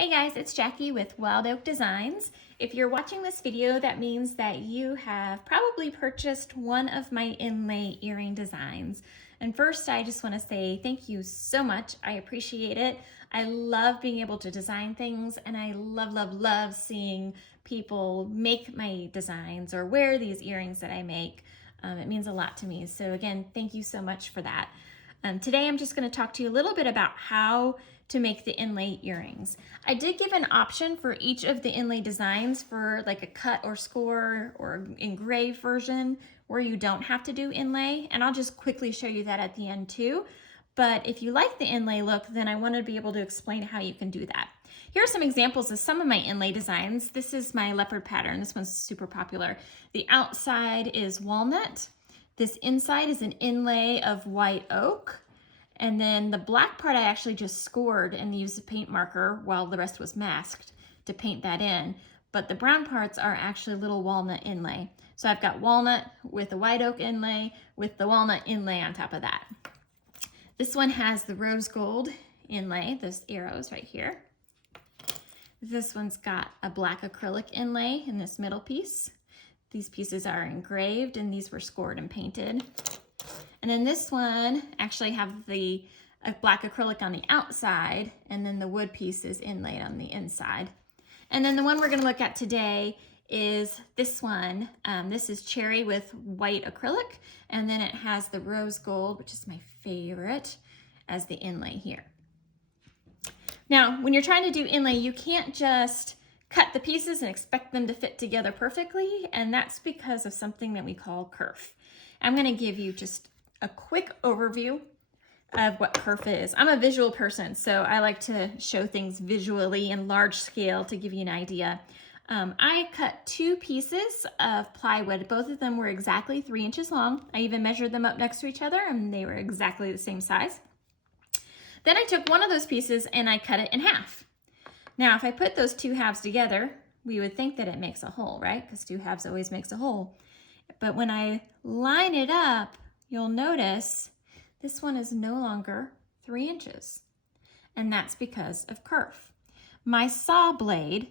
Hey guys, it's Jackie with Wild Oak Designs. If you're watching this video, that means that you have probably purchased one of my inlay earring designs. And first, I just want to say thank you so much. I appreciate it. I love being able to design things, and I love seeing people make my designs or wear these earrings that I make. It means a lot to me. So again, thank you so much for that. Today I'm just going to talk to you a little bit about how to make the inlay earrings. I did give an option for each of the inlay designs for like a cut or score or engrave version where you don't have to do inlay, and I'll just quickly show you that at the end too. But if you like the inlay look, then I want to be able to explain how you can do that. Here are some examples of some of my inlay designs. This is my leopard pattern. This one's super popular. The outside is walnut. This inside is an inlay of white oak. And then the black part I actually just scored and used a paint marker while the rest was masked to paint that in. But the brown parts are actually little walnut inlay. So I've got walnut with a white oak inlay with the walnut inlay on top of that. This one has the rose gold inlay, those arrows right here. This one's got a black acrylic inlay in this middle piece. These pieces are engraved and these were scored and painted. And then this one actually have the black acrylic on the outside, and then the wood piece is inlaid on the inside. And then the one we're going to look at today is this one. This is cherry with white acrylic, and then it has the rose gold, which is my favorite, as the inlay here. Now, when you're trying to do inlay, you can't just cut the pieces and expect them to fit together perfectly, and that's because of something that we call kerf. I'm going to give you just a quick overview of what kerf is. I'm a visual person, so I like to show things visually in large scale to give you an idea. I cut two pieces of plywood. Both of them were exactly 3 inches long. I even measured them up next to each other, and they were exactly the same size. Then I took one of those pieces and I cut it in half. Now, if I put those two halves together, we would think that it makes a hole, right? Because 2 halves always makes a hole. But when I line it up, you'll notice this one is no longer 3 inches. And that's because of kerf. My saw blade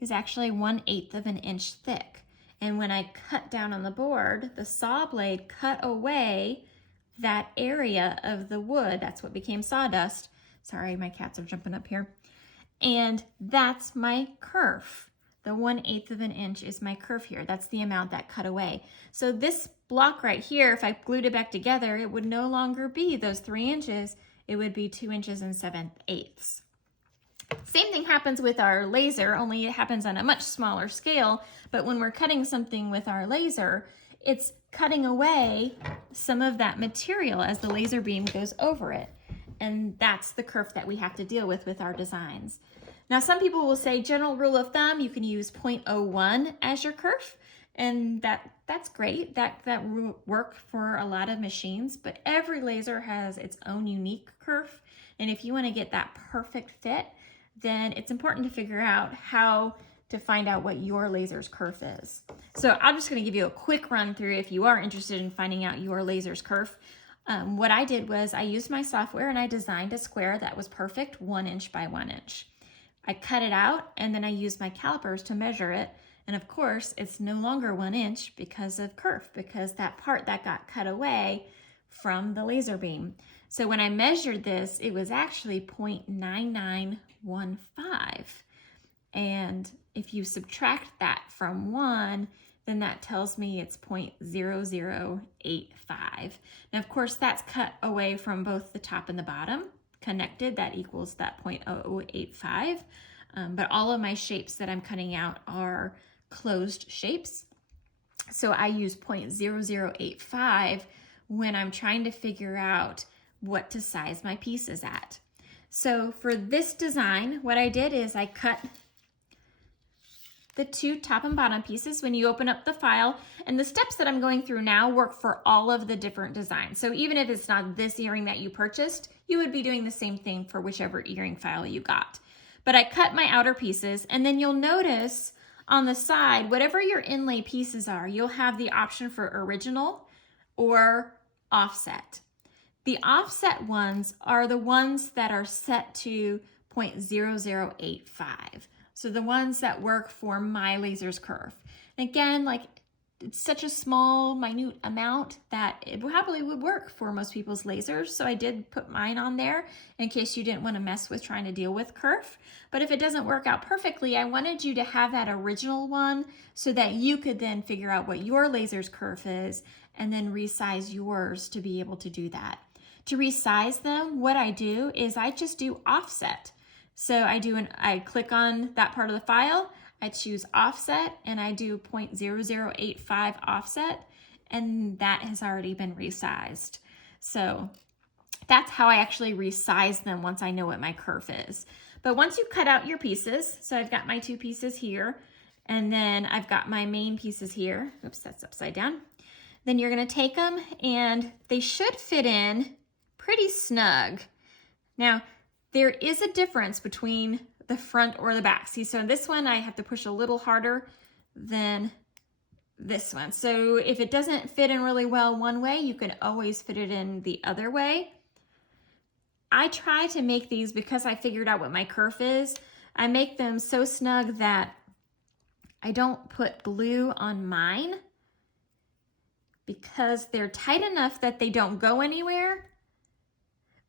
is actually 1/8 of an inch thick. And when I cut down on the board, the saw blade cut away that area of the wood. That's what became sawdust. Sorry, my cats are jumping up here. And that's my kerf. The 1/8 of an inch is my kerf here. That's the amount that cut away. So this block right here, if I glued it back together, it would no longer be those 3 inches. It would be 2 inches and 7/8. Same thing happens with our laser, only it happens on a much smaller scale. But when we're cutting something with our laser, it's cutting away some of that material as the laser beam goes over it. And that's the kerf that we have to deal with our designs. Now, some people will say, general rule of thumb, you can use 0.01 as your kerf, and that's great. That work for a lot of machines, but every laser has its own unique kerf. And if you want to get that perfect fit, then it's important to figure out how to find out what your laser's kerf is. So I'm just going to give you a quick run through if you are interested in finding out your laser's kerf. What I did was I used my software and I designed a square that was perfect, 1 inch by 1 inch. I cut it out and then I used my calipers to measure it. And of course, it's no longer 1 inch because of kerf, because that part that got cut away from the laser beam. So when I measured this, it was actually 0.9915. And if you subtract that from 1, then that tells me it's 0.0085. Now, of course, that's cut away from both the top and the bottom. Connected, that equals that 0.0085. But all of my shapes that I'm cutting out are closed shapes. So I use 0.0085 when I'm trying to figure out what to size my pieces at. So for this design, what I did is I cut the 2 top and bottom pieces when you open up the file, and the steps that I'm going through now work for all of the different designs. So even if it's not this earring that you purchased, you would be doing the same thing for whichever earring file you got. But I cut my outer pieces, and then you'll notice on the side, whatever your inlay pieces are, you'll have the option for original or offset. The offset ones are the ones that are set to 0.0085. So the ones that work for my laser's Kerf. And again, like, it's such a small, minute amount that it probably would work for most people's lasers. So I did put mine on there in case you didn't want to mess with trying to deal with Kerf. But if it doesn't work out perfectly, I wanted you to have that original one so that you could then figure out what your laser's Kerf is and then resize yours to be able to do that. To resize them, what I do is I just do offset. So I click on that part of the file, I choose offset, and I do 0.0085 offset, and that has already been resized. So that's how I actually resize them once I know what my Kerf is. But once you cut out your pieces, so I've got my 2 pieces here, and then I've got my main pieces here. Oops, that's upside down. Then you're gonna take them, and they should fit in pretty snug. Now, there is a difference between the front or the back. See, so this one I have to push a little harder than this one. So if it doesn't fit in really well one way, you can always fit it in the other way. I try to make these, because I figured out what my Kerf is, I make them so snug that I don't put glue on mine because they're tight enough that they don't go anywhere.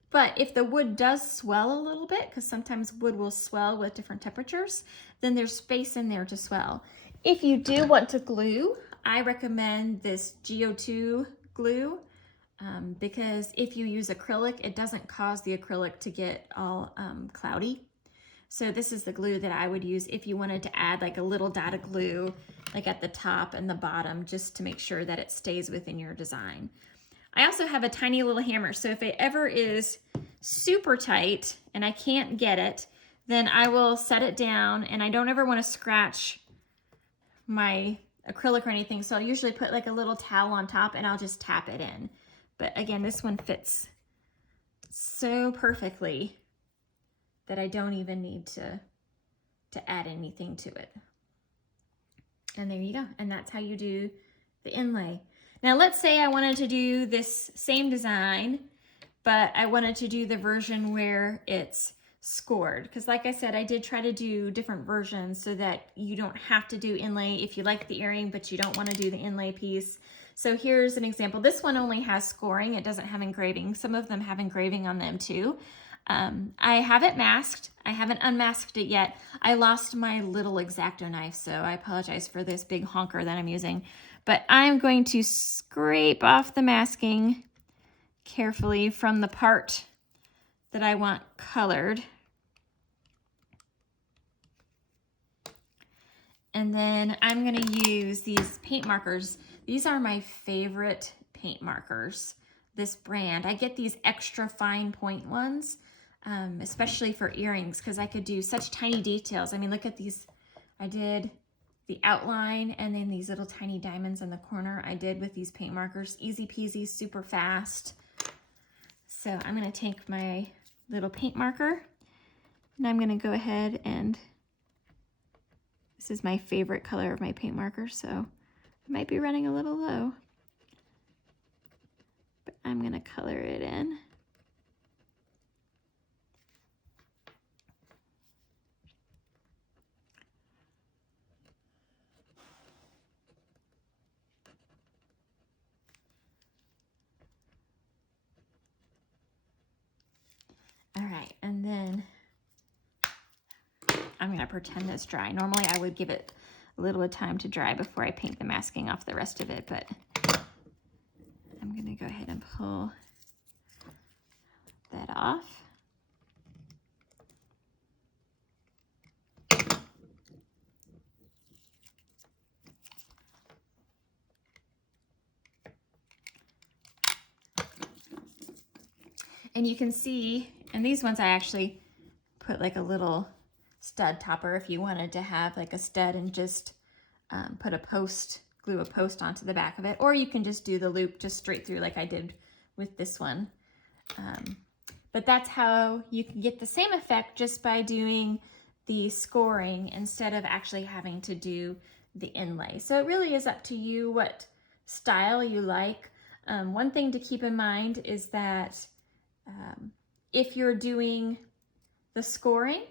But if the wood does swell a little bit, because sometimes wood will swell with different temperatures, then there's space in there to swell. If you do want to glue, I recommend this GO2 glue because if you use acrylic, it doesn't cause the acrylic to get all cloudy. So this is the glue that I would use if you wanted to add like a little dot of glue, like at the top and the bottom, just to make sure that it stays within your design. I also have a tiny little hammer, so if it ever is super tight and I can't get it, then I will set it down, and I don't ever want to scratch my acrylic or anything, so I'll usually put like a little towel on top and I'll just tap it in. But again, this one fits so perfectly that I don't even need to add anything to it. And there you go, and that's how you do the inlay. Now let's say I wanted to do this same design, but I wanted to do the version where it's scored. Because like I said, I did try to do different versions so that you don't have to do inlay if you like the earring, but you don't want to do the inlay piece. So here's an example. This one only has scoring. It doesn't have engraving. Some of them have engraving on them too. I have it masked. I haven't unmasked it yet. I lost my little X-Acto knife, so I apologize for this big honker that I'm using. But I'm going to scrape off the masking carefully from the part that I want colored. And then I'm going to use these paint markers. These are my favorite paint markers, this brand. I get these extra fine point ones, especially for earrings, because I could do such tiny details. I mean, look at these. I did the outline and then these little tiny diamonds in the corner I did with these paint markers. Easy peasy, super fast. So I'm going to take my little paint marker and I'm going to go ahead and, this is my favorite color of my paint marker, so I might be running a little low, but I'm going to color it in. All right, and then I'm gonna pretend it's dry. Normally I would give it a little bit of time to dry before I paint the masking off the rest of it, but I'm gonna go ahead and pull that off. And you can see, and these ones I actually put like a little stud topper if you wanted to have like a stud and just put a post, glue a post onto the back of it, or you can just do the loop just straight through like I did with this one. But that's how you can get the same effect just by doing the scoring instead of actually having to do the inlay. So it really is up to you what style you like. One thing to keep in mind is that if you're doing the scoring,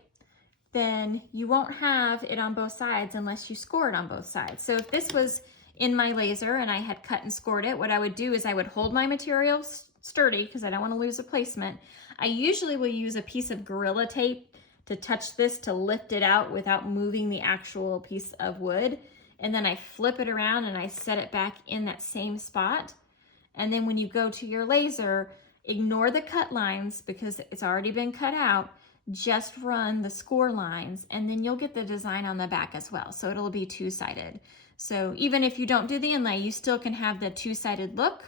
then you won't have it on both sides unless you score it on both sides. So if this was in my laser and I had cut and scored it, what I would do is I would hold my material sturdy because I don't want to lose a placement. I usually will use a piece of Gorilla Tape to touch this to lift it out without moving the actual piece of wood. And then I flip it around and I set it back in that same spot. And then when you go to your laser, ignore the cut lines because it's already been cut out. Just run the score lines and then you'll get the design on the back as well. So it'll be two-sided. So even if you don't do the inlay, you still can have the two-sided look.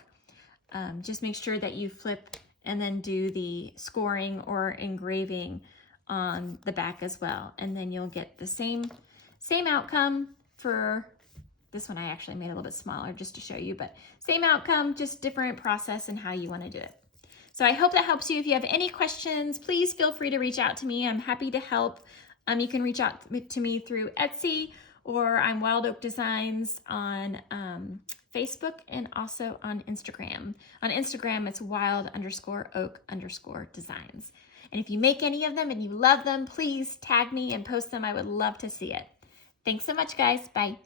Just make sure that you flip and then do the scoring or engraving on the back as well. And then you'll get the same outcome for this one. I actually made a little bit smaller just to show you, but same outcome, just different process and how you want to do it. So I hope that helps you. If you have any questions, please feel free to reach out to me. I'm happy to help. You can reach out to me through Etsy, or I'm Wild Oak Designs on Facebook and also on Instagram. On Instagram, it's wild_oak_designs. And if you make any of them and you love them, please tag me and post them. I would love to see it. Thanks so much, guys. Bye.